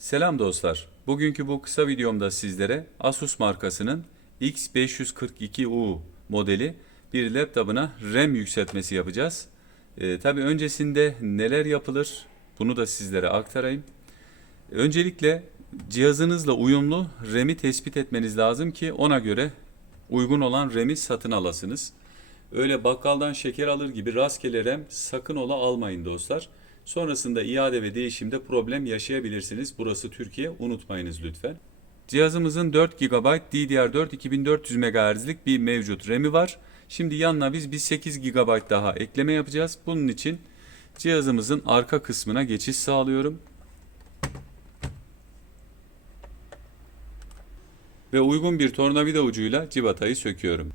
Selam dostlar. Bugünkü bu kısa videomda sizlere Asus markasının X542U modeli bir laptopuna RAM yükseltmesi yapacağız. Ee, Tabi öncesinde neler yapılır bunu da sizlere aktarayım. Öncelikle cihazınızla uyumlu RAM'i tespit etmeniz lazım ki ona göre uygun olan RAM'i satın alasınız. Öyle bakkaldan şeker alır gibi rastgele RAM sakın ola almayın dostlar. Sonrasında iade ve değişimde problem yaşayabilirsiniz. Burası Türkiye unutmayınız lütfen. Cihazımızın 4 GB DDR4 2400 MHz'lik bir mevcut RAM'i var. Şimdi yanına biz bir 8 GB daha ekleme yapacağız. Bunun için cihazımızın arka kısmına geçiş sağlıyorum. Ve uygun bir tornavida ucuyla civatayı söküyorum.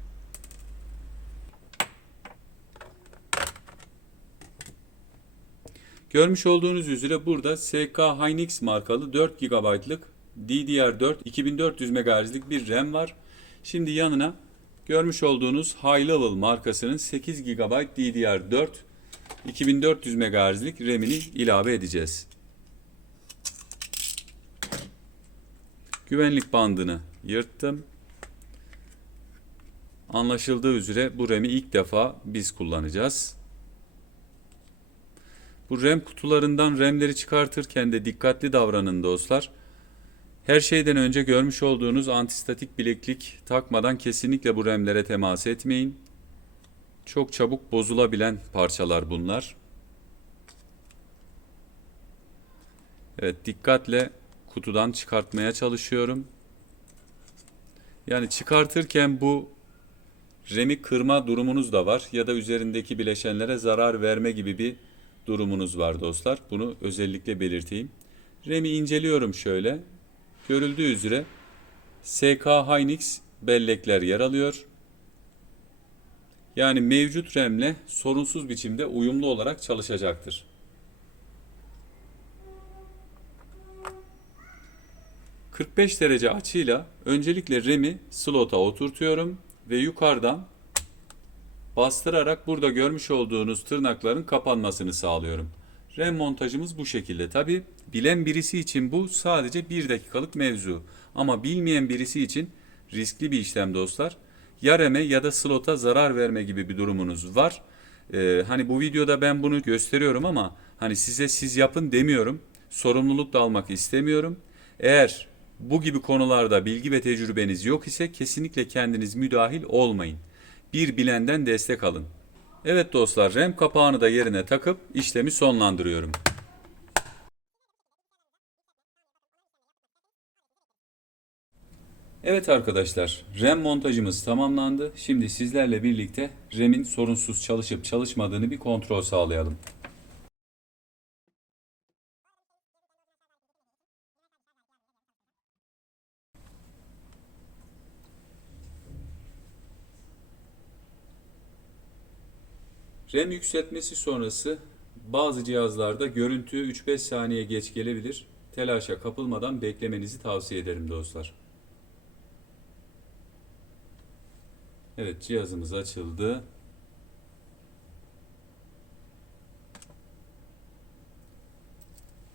Görmüş olduğunuz üzere burada SK Hynix markalı 4 GB'lık DDR4 2400 MHz'lik bir RAM var. Şimdi yanına görmüş olduğunuz High Level markasının 8 GB DDR4 2400 MHz'lik RAM'ini ilave edeceğiz. Güvenlik bandını yırttım. Anlaşıldığı üzere bu RAM'i ilk defa biz kullanacağız. Bu RAM kutularından RAM'leri çıkartırken de dikkatli davranın dostlar. Her şeyden önce görmüş olduğunuz antistatik bileklik takmadan kesinlikle bu RAM'lere temas etmeyin. Çok çabuk bozulabilen parçalar bunlar. Evet dikkatle kutudan çıkartmaya çalışıyorum. Yani çıkartırken bu RAM'i kırma durumunuz da var ya da üzerindeki bileşenlere zarar verme gibi bir durumunuz var dostlar. Bunu özellikle belirteyim. RAM'i inceliyorum şöyle. Görüldüğü üzere SK Hynix bellekler yer alıyor. Yani mevcut RAM'le sorunsuz biçimde uyumlu olarak çalışacaktır. ...45 derece açıyla öncelikle RAM'i slota oturtuyorum ve yukarıdan bastırarak burada görmüş olduğunuz tırnakların kapanmasını sağlıyorum. RAM montajımız bu şekilde. Tabi bilen birisi için bu sadece bir dakikalık mevzu. Ama bilmeyen birisi için riskli bir işlem dostlar. Ya RAM'e ya da slota zarar verme gibi bir durumunuz var. Ee, hani bu videoda ben bunu gösteriyorum ama hani size siz yapın demiyorum. Sorumluluk da almak istemiyorum. Eğer bu gibi konularda bilgi ve tecrübeniz yok ise kesinlikle kendiniz müdahil olmayın bir bilenden destek alın. Evet dostlar RAM kapağını da yerine takıp işlemi sonlandırıyorum. Evet arkadaşlar RAM montajımız tamamlandı. Şimdi sizlerle birlikte RAM'in sorunsuz çalışıp çalışmadığını bir kontrol sağlayalım. RAM yükseltmesi sonrası bazı cihazlarda görüntü 3-5 saniye geç gelebilir. Telaşa kapılmadan beklemenizi tavsiye ederim dostlar. Evet cihazımız açıldı.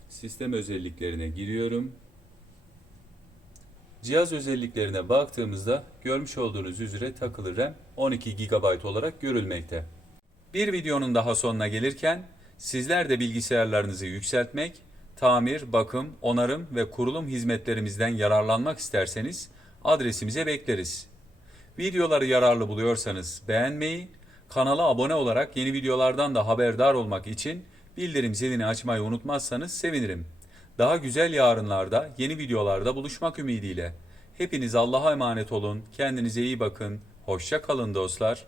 Sistem özelliklerine giriyorum. Cihaz özelliklerine baktığımızda görmüş olduğunuz üzere takılı RAM 12 GB olarak görülmekte. Bir videonun daha sonuna gelirken sizler de bilgisayarlarınızı yükseltmek, tamir, bakım, onarım ve kurulum hizmetlerimizden yararlanmak isterseniz adresimize bekleriz. Videoları yararlı buluyorsanız beğenmeyi, kanala abone olarak yeni videolardan da haberdar olmak için bildirim zilini açmayı unutmazsanız sevinirim. Daha güzel yarınlarda yeni videolarda buluşmak ümidiyle. Hepiniz Allah'a emanet olun, kendinize iyi bakın, hoşça kalın dostlar.